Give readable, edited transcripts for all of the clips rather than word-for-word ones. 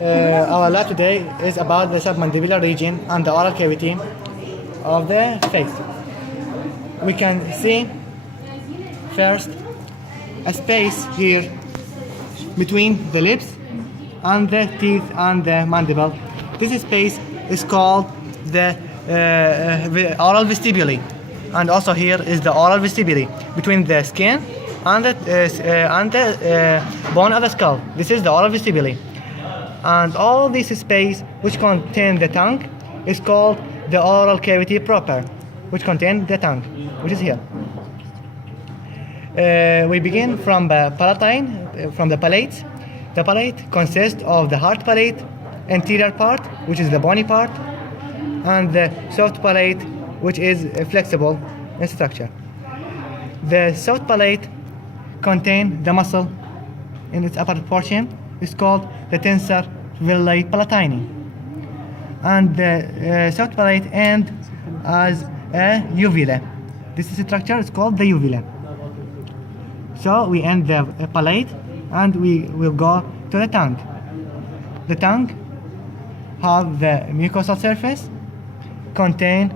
Our lab today is about the submandibular region and the oral cavity of the face. We can see first a space here between the lips and the teeth and the mandible. This space is called the oral vestibule, and also here is the oral vestibule between the skin and the bone of the skull. This is the oral vestibule, and all this space which contain the tongue is called the oral cavity proper, which contain the tongue, which is here. We begin from the palatine, from the palate. The palate consists of the hard palate, anterior part, which is the bony part, and the soft palate, which is flexible in structure. The soft palate contains the muscle in its upper portion. It's called the tensor villi palatini. And the soft palate ends as a uvula. This structure is called the uvula. So we end the palate and we will go to the tongue. The tongue have the mucosal surface, contain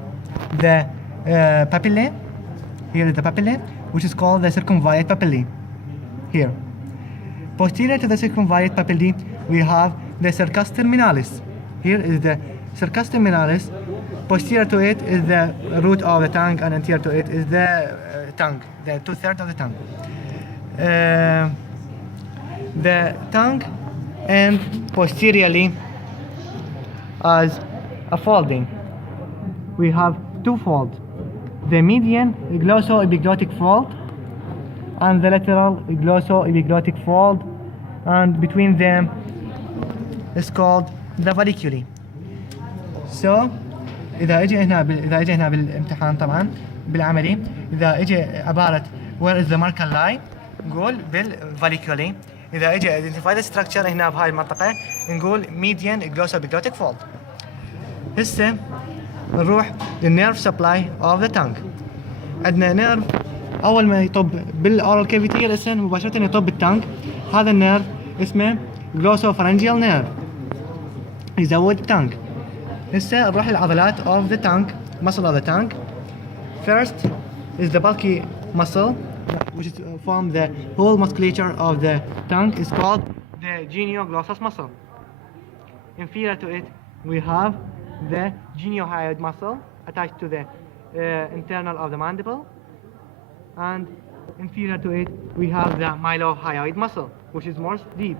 the papillae. Here is the papillae, which is called the circumvallate papillae. Here. Posterior to the circumvallate papillae, we have the circus terminalis. Here is the circus terminalis. Posterior to it is the root of the tongue, and anterior to it is the tongue, the 2/3 of the tongue. The tongue and posteriorly as a folding. We have two folds, the median glossoepiglottic fold and the lateral glossoepiglottic fold, and between them is called the valliculi. So إذا إجى هنا بالامتحان طبعا بالعملي، إذا إجى عبارة where is the marker lie نقول بالvalliculi. إذا إجى identify the structure هنا بهاي المنطقة نقول median glossoepiglottic fold. هسه نروح للنيرف سبلاي اوف ذا تانج. عندنا نيرف اول ما يطب بالاورال كافيتي الاسن مباشره يطب بالتانج. هذا النيرف اسمه جلوسوفرنجيال نيرف، يزود التانج. هسه نروح للعضلات اوف ذا تانج، muscle of the tongue. First is the bulky muscle which is form the whole musculature of the tongue is called the genioglossus muscle. Inferior to it we have the geniohyoid muscle attached to the internal of the mandible, and inferior to it we have the mylohyoid muscle, which is more deep.